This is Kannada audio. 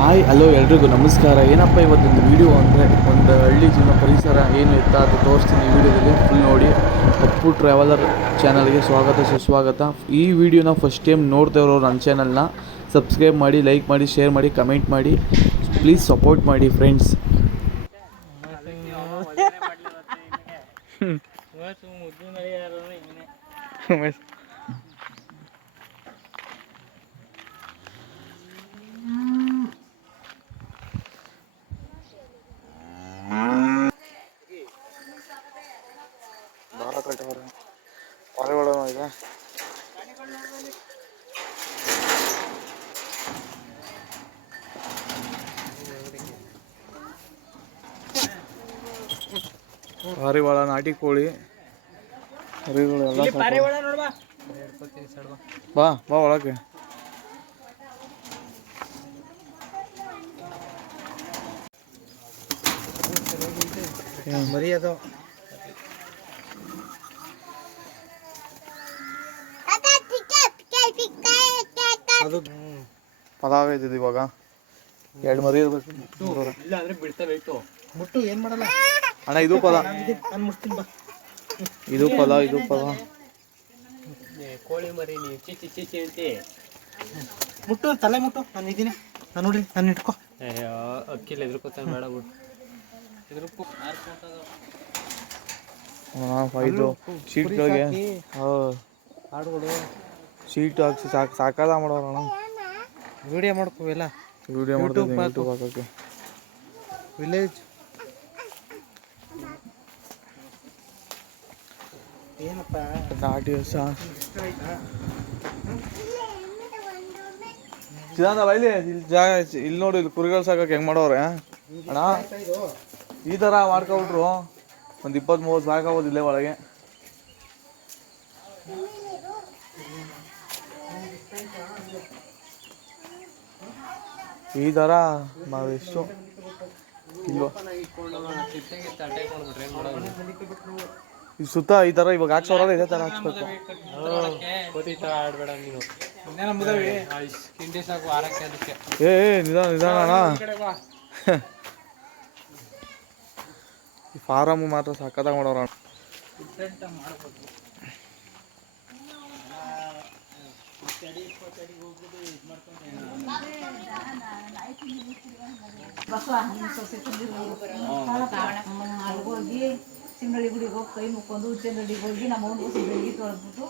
ಹಾಯ್ ಹಲೋ ಎಲ್ರಿಗೂ ನಮಸ್ಕಾರ. ಏನಪ್ಪ ಇವತ್ತೊಂದು ವಿಡಿಯೋ ಅಂದರೆ ಒಂದು ಹಳ್ಳಿ ಜೀವನ ಪರಿಸರ ಏನು ಇತ್ತ ಅದು ತೋರಿಸ್ತೀನಿ ಈ ವಿಡಿಯೋದಲ್ಲಿ. ಫುಲ್ ನೋಡಿ. ಅಪ್ಪು ಟ್ರಾವೆಲರ್ ಚಾನಲ್ಗೆ ಸ್ವಾಗತ ಸುಸ್ವಾಗತ. ಈ ವಿಡಿಯೋನ ಫಸ್ಟ್ ಟೈಮ್ ನೋಡ್ತಾ ಇರೋರು ನನ್ನ ಚಾನಲ್ನ ಸಬ್ಸ್ಕ್ರೈಬ್ ಮಾಡಿ, ಲೈಕ್ ಮಾಡಿ, ಶೇರ್ ಮಾಡಿ, ಕಮೆಂಟ್ ಮಾಡಿ, ಪ್ಲೀಸ್ ಸಪೋರ್ಟ್ ಮಾಡಿ ಫ್ರೆಂಡ್ಸ್. ಪಾರಿವಾಳ, ನಾಟಿ ಕೋಳಿ, ಮರಿಗಳು ಎಲ್ಲ. ಬಾ ಬಾ ಒಳಗೆ. ಮರಿ ಅದು ಪದ ಆಗೈತಿದ್ ಇವಾಗ. ಎರಡು ಮರಿ ಇರ್ಬೇಕು. ಮುಟ್ಟು ಏನ್ ಮಾಡಲ್ಲ ಅಣ್ಣ. ಇದು ಪದ, ಇದು ಪದ, ಇದು ಪದ. ಕೋಳಿ ಮರಿ ನೀವು ಚಿಚ್ಚಿ ಚಿಚ್ಚಿ ಅಂತಿ. ಮುಟ್ಟು ತಲೆ ಮುಟ್ಟು. ನಾನು ಇದ್ದೀನಿ, ನಾನು ನೋಡಿ, ನಾನು ಇಟ್ಕೋ. ಅಕ್ಕಿಲ್ಲ ಎದ್ರಕೋತಾನೆ, ಬೇಡ ಬಿಡು. ಇದು ಶೀಟ್ಗಳಿಗೆ ಹಾಡುಗಳು ಶೀಟ್ ಹಾಕ್ಸಿ ಸಾಕಾದ ಮಾಡೋಣ. ವಿಡಿಯೋ ಮಾಡ್ಕೋ ಎಲ್ಲ. ವಿಡಿಯೋ ಮಾಡ್ತೀವಿ ಯೂಟ್ಯೂಬ್ ಹಾಕೋಕ್ಕೆ. ವಿಲೇಜ್ ಏನಪ್ಪ ನಾಟಿ ಹೊಸ ಚಿದಾನ ಬೈಲಿ. ಇಲ್ಲಿ ಜಾಗ ಇಲ್ಲಿ ನೋಡಿ, ಇಲ್ಲಿ ಕುರಿಗಳು ಸಾಕಕ್ಕೆ ಹೆಂಗೆ ಮಾಡೋರೆ ಅಣ್ಣ. ಈ ಥರ ಮಾಡ್ಕೊಬಿಟ್ರು ಒಂದು 20-30 ಸಾಕಾಗೋದು ಇಲ್ಲೇ ಒಳಗೆ. ಈ ಥರ ನಾವೆಷ್ಟು ಇಲ್ವ ಈ ಸುತ್ತ ಈ ಥರ ಇವಾಗ ಹಾಕ್ಸೋರಲ್ಲ, ಇದೇ ಥರ ಹಾಕ್ಸ್ಬೇಕು. ಆಡ್ಬೇಡ ನೀನು. ಏ ನಿಧಾನ ನಿಧಾನ ಅಣ್ಣ. ಈ ಫಾರಮ್ ಮಾತ್ರ ಸಕ್ಕತ್ತಾಗಿ ಮಾಡೋರ. ಹೋಗಿ ಸಿಂಗಳಿ ಗುಡಿಗೆ ಹೋಗಿ ಕೈ ಮುಕ್ಕೊಂಡು ಉಚ್ಚಂಗಡಿಗೆ ಹೋಗಿ ನಮ್ಮ ಅವ್ನ ಬೆಳಿಗ್ಗೆ ತೊಳೆದ್ಬಿಟ್ಟು